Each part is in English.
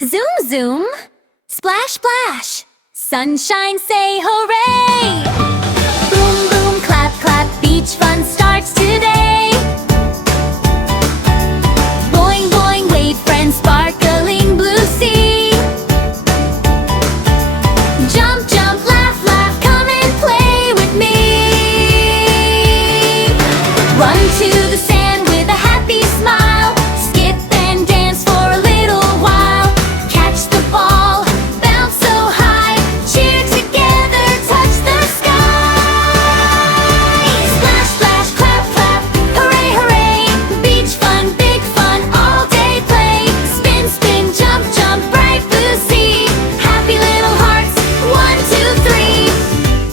Zoom, zoom, splash, splash. Sunshine, say hooray! Boom, boom, clap, clap. Beach fun starts today. Boing, boing, wave friends, sparkling blue sea. Jump, jump, laugh, laugh. Come and play with me. Run to the sand with a happy smile. Skip and dance for a little while. Catch the ball, bounce so high. Cheer together, touch the sky. Splash, splash, clap, clap. Hooray, hooray. Beach fun, big fun, all day play. Spin, spin, jump, jump, bright blue sea. Happy little hearts, 1, 2,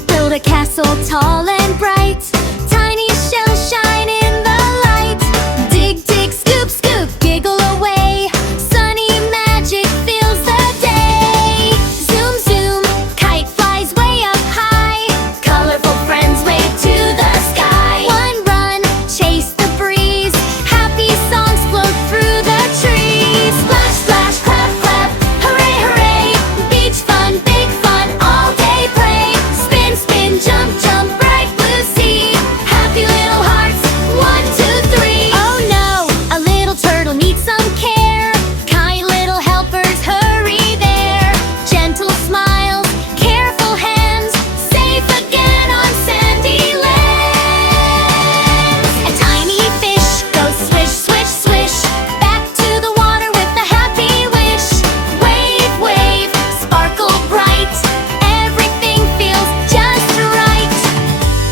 3. Build a castle tall and bright. Tiny shells shine in the light. Dig, dig, scoop, scoop, giggle away. Sunny magic fills the day. Zoom, zoom, kite flies way up high. Colorful friends wave to the sky. One run, chase the breeze. Happy songs float through the trees. Splash, splash, clap, clap. Hooray, hooray. Beach fun, big fun, all day play. Spin, spin, jump, jump, bright blue sea. Happy little hearts, 1, 2, 3. Oh no, a little turtle needs some care. Kind little helpers hurry there. Gentle smiles, careful hands. Safe again on sandy lands. A tiny fish goes swish, swish, swish. Back to the water with a happy wish. Wave, wave, sparkle bright. Everything feels just right.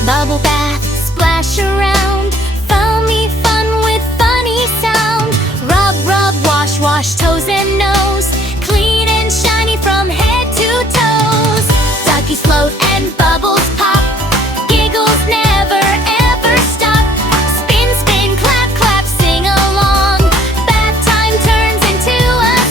Bubble bath, splash around. Foamy fun with funny sound. Rub, rub, wash, wash toes and nose. Clean and shiny from head to toes. Duckies float and bubbles pop. Giggles never ever stop. Spin, spin, clap, clap, sing along. Bath time turns into a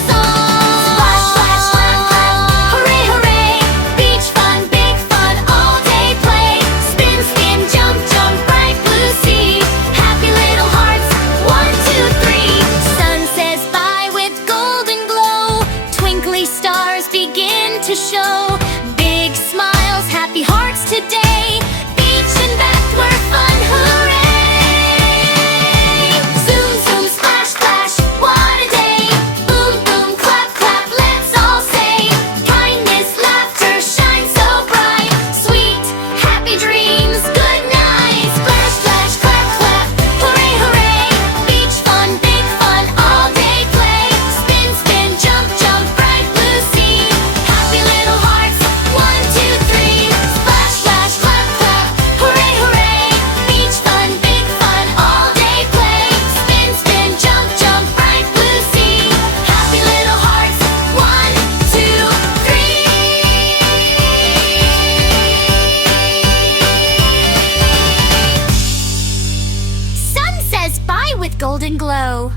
song. Splash, splash, clap, clap. Hooray, hooray. Beach fun, big fun, all day play. Spin, spin, jump, jump, bright blue sea. Happy little hearts, 1, 2, 3. Sun says bye with golden glow. Twinkly stars begin to show. Big smiles, happy hearts today. Beach and bath were fun, hooray! Zoom, zoom, splash, splash, what a day. Boom, boom, clap, clap, let's all say. Kindness, laughter, shine so bright. Sweet, happy dreams, good night. Splash, splash, clap, clap, hooray, hooray. Beach fun, big fun, all day play. Spin, spin, jump, jump, bright blue sea. Happy little hearts, 1, 2, 3. Splash, splash, clap, clap, hooray, hooray. Beach fun, big fun, all day play. Spin, spin, jump, jump, bright blue sea. Happy little hearts, 1, 2, 3. Sun says bye with golden glow.